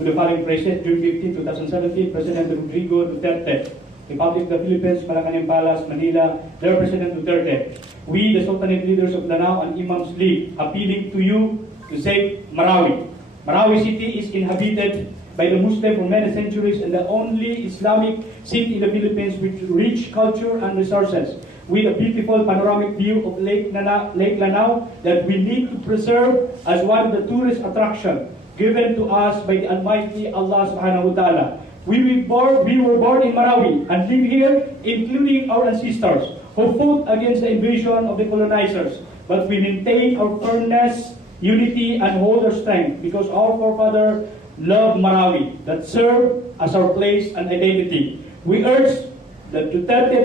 to the following President, June 15, 2017, President Rodrigo Duterte, Republic of the Philippines, Malacanang Palace, Manila, dear President Duterte, we, the sultanate leaders of Lanao and Imams League, appealing to you to save Marawi. Marawi City is inhabited by the Muslim for many centuries and the only Islamic city in the Philippines with rich culture and resources, with a beautiful panoramic view of Lake Lanao that we need to preserve as one of the tourist attractions given to us by the Almighty Allah subhanahu wa ta'ala. We were born in Marawi and live here, including our ancestors who fought against the invasion of the colonizers. But we maintain our firmness, unity, and hold our strength because our forefathers loved Marawi, that served as our place and identity. We urge the Duterte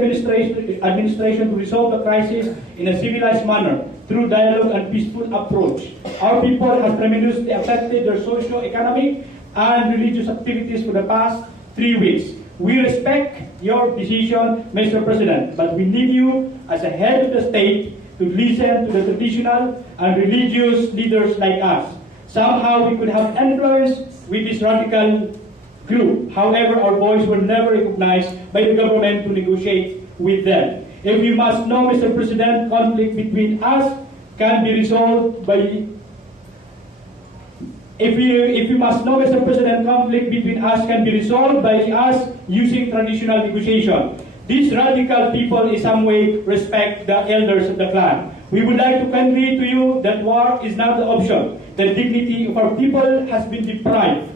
administration to resolve the crisis in a civilized manner through dialogue and peaceful approach. Our people have tremendously affected their socio-economic and religious activities for the past 3 weeks. We respect your decision, Mr. President, but we need you as a head of the state to listen to the traditional and religious leaders like us. Somehow we could have influence with this radical group. However, our voice were never recognized by the government to negotiate with them. If you must know, Mr. President, conflict between us can be resolved by If you must know, Mr. President, conflict between us can be resolved by us using traditional negotiation. These radical people in some way respect the elders of the clan. We would like to convey to you that war is not the option. The dignity of our people has been deprived.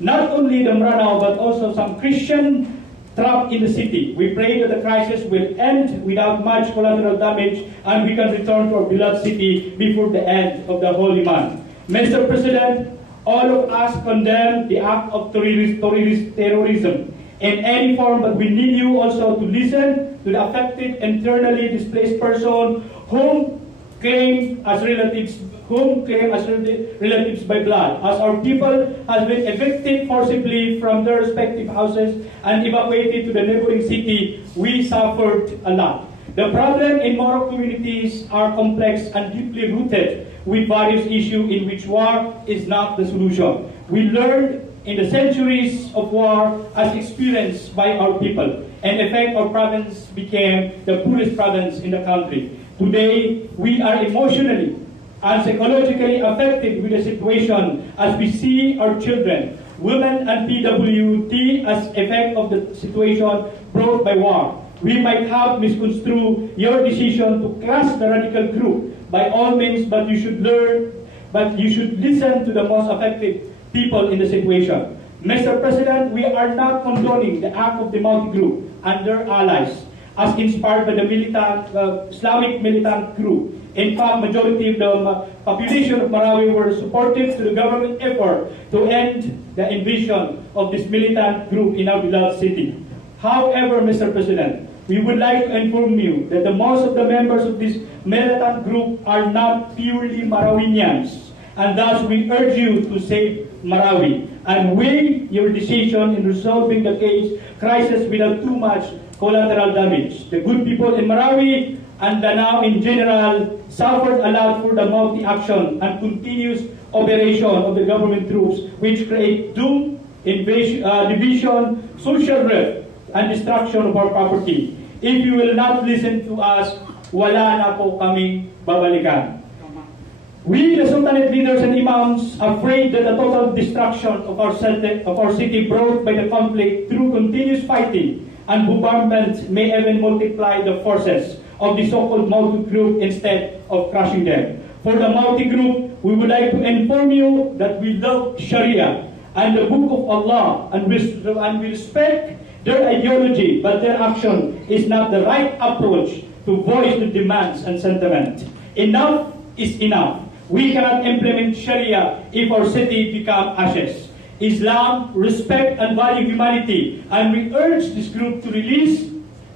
Not only the Maranao, but also some Christian trapped in the city. We pray that the crisis will end without much collateral damage and we can return to our beloved city before the end of the holy month. Mr. President, all of us condemn the act of terrorism in any form, but we need you also to listen to the affected, internally displaced person whom claim as relatives by blood. As our people has been evicted forcibly from their respective houses and evacuated to the neighboring city, we suffered a lot. The problem in Moro communities are complex and deeply rooted with various issues in which war is not the solution. We learned in the centuries of war as experienced by our people. And in fact, our province became the poorest province in the country. Today, we are emotionally and psychologically affected with the situation as we see our children, women, and PWD as effect of the situation brought by war. We might have misconstrued your decision to crush the radical group by all means, but you should listen to the most affected people in the situation. Mr. President, we are not condoning the act of the Mauti group and their allies as inspired by the Islamic militant group. In fact, majority of the population of Marawi were supportive to the government effort to end the invasion of this militant group in our beloved city. However, Mr. President, we would like to inform you that the most of the members of this militant group are not purely Marawians, and thus we urge you to save Marawi and weigh your decision in resolving the crisis without too much collateral damage. The good people in Marawi and Lanao in general suffered a lot for the multi-action and continuous operation of the government troops, which create doom, division, social rift, and destruction of our property. If you will not listen to us, wala na po kaming babalikan. We, the sultanate leaders and imams, afraid that the total destruction of our city brought by the conflict through continuous fighting and bombardment may even multiply the forces of the so-called Mauti group instead of crushing them. For the Mauti group, we would like to inform you that we love Sharia and the Book of Allah and we respect their ideology, but their action is not the right approach to voice the demands and sentiment. Enough is enough. We cannot implement Sharia if our city becomes ashes. Islam respect and value humanity, and we urge this group to release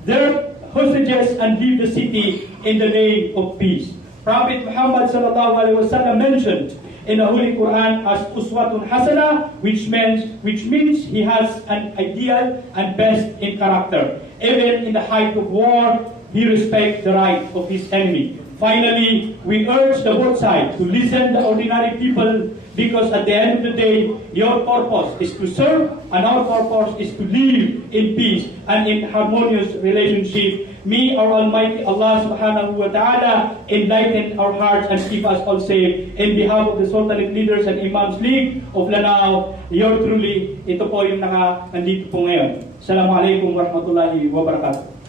their hostages and leave the city in the name of peace. Prophet Muhammad sallallahu alaihi wasallam mentioned in the Holy Quran as uswatun hasana, which means he has an ideal and best in character. Even in the height of war, he respects the right of his enemy. Finally, we urge the both sides to listen to ordinary people because at the end of the day, your purpose is to serve and our purpose is to live in peace and in harmonious relationship. May our Almighty Allah subhanahu wa ta'ala enlighten our hearts and keep us all safe. In behalf of the Sultanate Leaders and Imams League of Lanao, yours truly, ito po yung nandito po ngayon. Assalamualaikum warahmatullahi wabarakatuh.